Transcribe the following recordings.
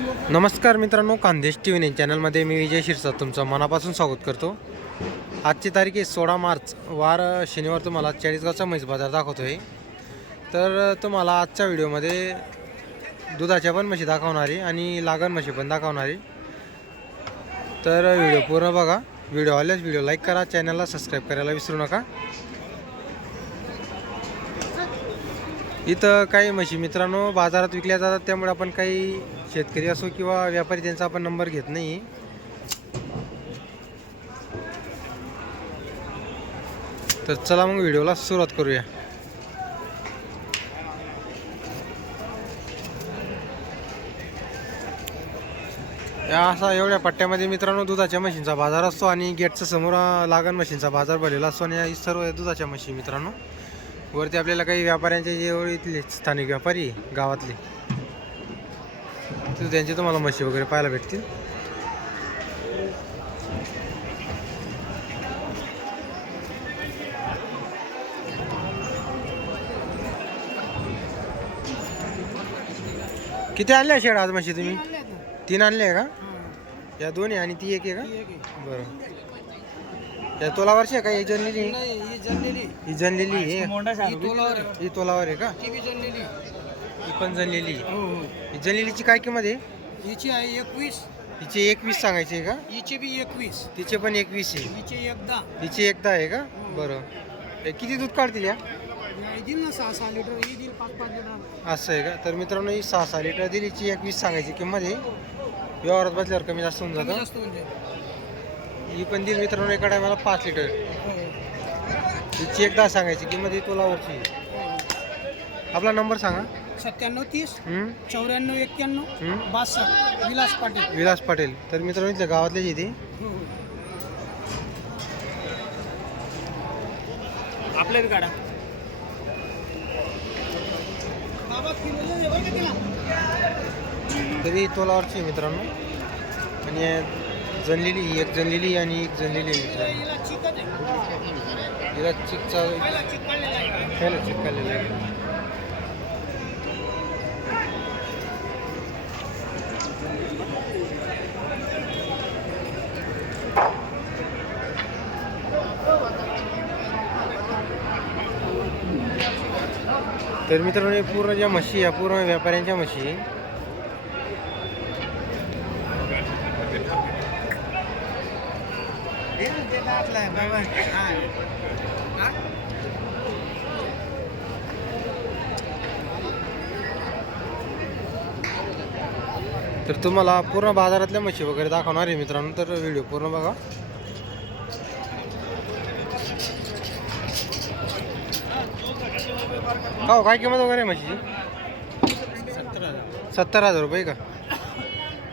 नमस्कार मित्रांनो Khandesh T V चॅनलमध्ये मी विजय शिरसाट तुमचं मनापासून स्वागत करतो. आजची तारीख आहे सोळा मार्च वार शनिवार तुम्हाला चाळीसगावचा म्हैस बाजार दाखवतो आहे तर तुम्हाला आजच्या व्हिडिओमध्ये दुधाच्या पण म्हशी दाखवणारी आणि लागण म्हशी पण दाखवणारी तर व्हिडिओ पूर्ण बघा. व्हिडिओ आल्यास व्हिडिओ लाईक करा चॅनलला सबस्क्राईब करायला विसरू नका. इथं काही म्हशी मित्रांनो बाजारात विकल्या जातात त्यामुळे आपण काही शेतकरी असो किंवा व्यापारी त्यांचा आपण नंबर घेत नाही. तर चला मग व्हिडिओला सुरुवात करूया. या असा एवढ्या पट्ट्यामध्ये मित्रांनो दुधाच्या मशीनचा बाजार असतो आणि गेटच्या समोर लागण मशीनचा बाजार भरलेला असतो आणि या सर्व दुधाच्या मशीन मित्रांनो. वरती आपल्याला काही व्यापाऱ्यांचे जे इथले स्थानिक व्यापारी गावातले तर त्यांचे तुम्हाला म्हशी वगैरे पाहायला भेटतील. किती आणल्या शेड आज म्हशी तुम्ही? तीन आणले आहे का? या दोन आहे आणि ती एक आहे का? बरं. या तोलावरची आहे का? ही जनलेली? ही जनलेली ही ही तोलावर आहे. ही का? ती बी जनलेली ही पण जनलेली जनलेलीची काय किंमत आहे? हिची आहे एकवीस. हिचे एकवीस सांगायची आहे का? हिची बी एकवीस. तिचे पण एकवीस आहे. हिची एकदा. हिची एकदा आहे का? बरं. हे किती दूध काढतील या? ना सहा सहा लिटर. ही दिल पाच पाच लिटर. असं आहे का? तर मित्रांनो ही सहा सहा लिटर दिली हिची एकवीस सांगायची किंमत आहे. व्यवहारात बसल्यावर कमी जास्त होऊन कमी जातं. जास्त म्हणजे ही पण दिली मित्रांनो एका टायमाला पाच लिटर. हो, हिची एकदा सांगायची किंमत ही तोलावरची आहे. हो. आपला नंबर सांगा. सत्त्याण्णव तीस? चौऱ्याण्णव एक्क्याण्णव? बासष्ट विलास पाटील. विलास पाटील. तर मित्रांनो इथल्या गावातलेच इथे हो हो. आपल्या गाडा. बाबा बरं का? तरी तोलावरची आहे मित्रांनो. आणि या जनलेली ही एक जनलेली आणि एक जनलेली आहे मित्रांनो. हिला चिकट आहे. हिला चिकचा पहिला चिक काढलेला आहे. पहिला चिक काढलेला आहे. तर मित्रांनो हे पूर्ण ज्या म्हशी या पूर्ण व्यापाऱ्यांच्या म्हशी. तर तुम्हाला पूर्ण बाजारातल्या म्हशी वगैरे दाखवणार आहे मित्रांनो तर व्हिडिओ पूर्ण बघा. हो, काय किंमत वगैरे आहे म्हशीची? सत्तर हजार. रुपये का?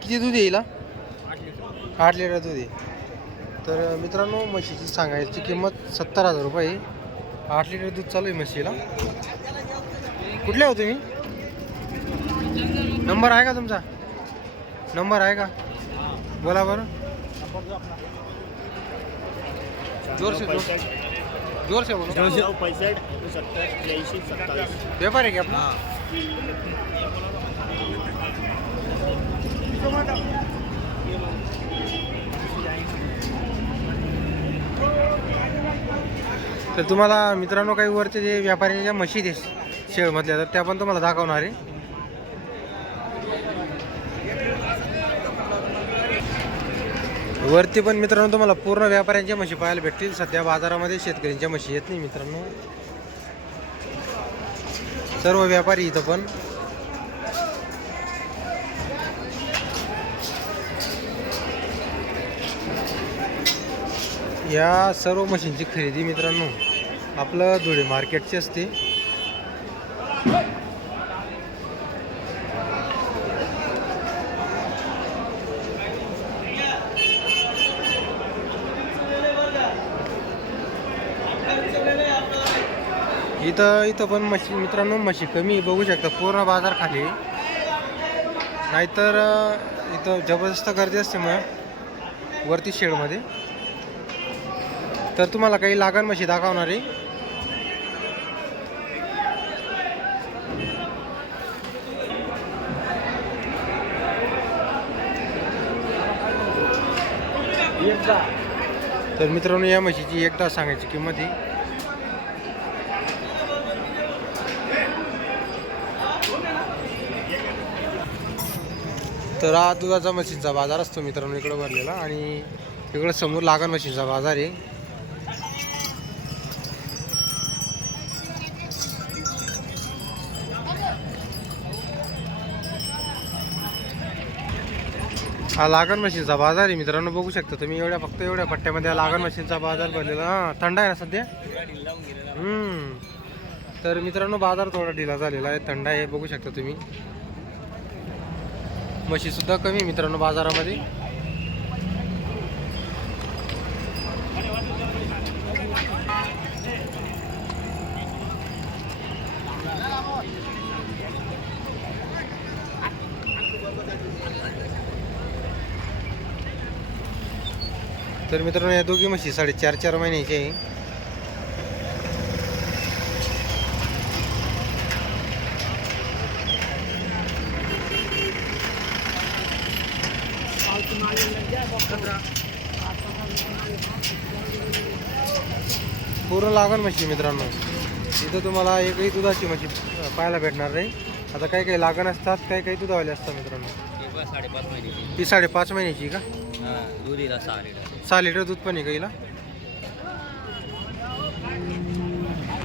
किती दूध येईल? आठ लिटर. दूध आहे. तर मित्रांनो म्हशीची सांगायची किंमत सत्तर हजार रुपये. आठ लिटर दूध चालू आहे म्हशीला. कुठले हो तुम्ही? नंबर आहे का तुमचा? नंबर आहे का? बोला बरं. जोर से जोर जोर से बोलो नऊ पैसठ सत्तर त्र्याऐंशी सत्तावीस. व्यापार आहे की आपला? तर तुम्हाला मित्रांनो काही वरचे जे व्यापाऱ्यांच्या ज्या म्हशी आहेत शेळमधल्या तर त्या पण तुम्हाला दाखवणार आहे. वरती पण मित्रांनो तुम्हाला पूर्ण व्यापाऱ्यांच्या म्हशी पाहायला भेटतील. सध्या बाजारामध्ये शेतकऱ्यांच्या म्हशी येत नाही मित्रांनो. सर्व व्यापारी इथं पण. या सर्व मशीनची खरेदी मित्रांनो आपलं धुळे मार्केटची असते. इथं इथं पण म्हशी मित्रांनो म्हशी कमी बघू शकता पूर्ण बाजार खाली नाहीतर इथं जबरदस्त गर्दी असते मग. वरती शेडमध्ये. तर तुम्हाला काही लागण म्हशी दाखवणारी तर मित्रांनो या म्हशीची एकदा सांगायची किंमत ही तर हा दुधाचा मशीनचा बाजार असतो मित्रांनो इकडं भरलेला. आणि इकडं समोर लागण मशीनचा बाजार आहे. हा लागण मशीनचा बाजार आहे मित्रांनो बघू शकता तुम्ही. एवढ्या फक्त एवढ्या पट्ट्यामध्ये लागण मशीनचा बाजार भरलेला. हा थंड आहे ना सध्या? हम्म. तर मित्रांनो बाजार थोडा ढिला झालेला आहे. थंड आहे बघू शकता तुम्ही. म्हशी सुद्धा कमी मित्रांनो बाजारामध्ये. तर मित्रांनो या दोघी म्हशी साडेचार चार महिन्याची आहे. पूर्ण लागण म्हशी मित्रांनो. इथं तुम्हाला एकही दुधाची म्हशी पाहायला भेटणार नाही. आता काही काही लागण असतात काही काही दुधावाले असतात मित्रांनो. साडेपाच महिन्याची. ती साडेपाच महिन्याची का? दुधीला सहा लिटर. सहा लिटर दूध पण आहे गाईला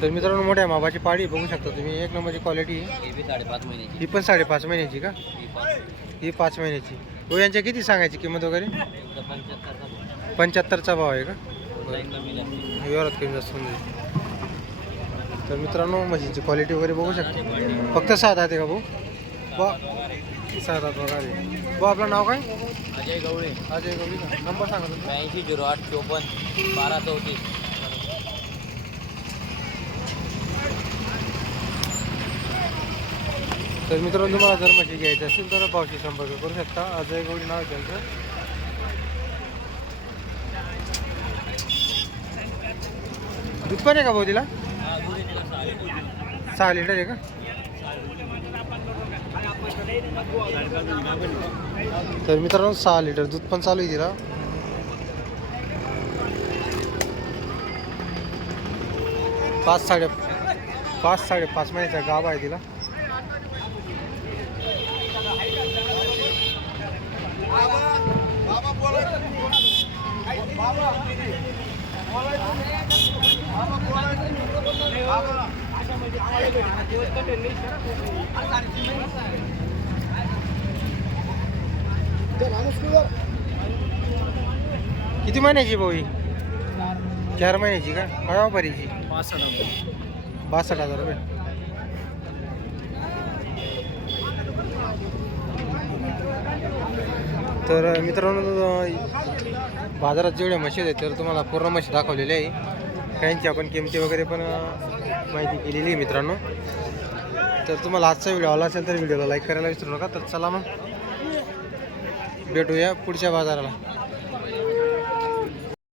तर मित्रांनो मोठ्या मापाची पाडी बघू शकता तुम्ही. एक नंबरची क्वालिटी हे ही पण साडेपाच महिन्याची का? ही पाच महिन्याची. हो यांच्या किती सांगायची किंमत वगैरे? पंच्याहत्तरचा भाव आहे का? लागते व्यवहारात कमी जास्त होऊन जाईल. तर मित्रांनो म्हशीची क्वालिटी वगैरे बघू शकता. फक्त सात आहे का भाऊ? बा सात आठ वगैरे. भाऊ आपलं नाव काय? अजय गवळे. अजय का नंबर सांगा ब्याऐंशी झिरो आठ चोपन्न बारा चौतीस. तर मित्रांनो तुम्हाला जर म्हशी घ्यायची असेल तर भावशी संपर्क करू शकता. अजय गोळी नाव असेल त्यांचं. दूध पण आहे का भाऊ तिला? सहा लिटर आहे का? तर मित्रांनो सहा लिटर दूध पण चालू आहे तिला. पाच साडे पाच साडेपाच महिन्याचा गाभा आहे तिला. किती महिन्याची भाऊ ही? चार महिन्याची का? परीची? बासष्ट हज़ार रुपये. तर मित्रांनो बाजारात जेवढ्या म्हशी आहेत तर तुम्हाला पूर्ण म्हशी दाखवलेली आहे. काहींची आपण किमती वगैरे पण माहिती केलेली आहे मित्रांनो. तर तुम्हाला आजचा व्हिडिओ आला असेल तर व्हिडिओला लाईक करायला विसरू नका. तर चला मग भेटूया पुढच्या बाजाराला.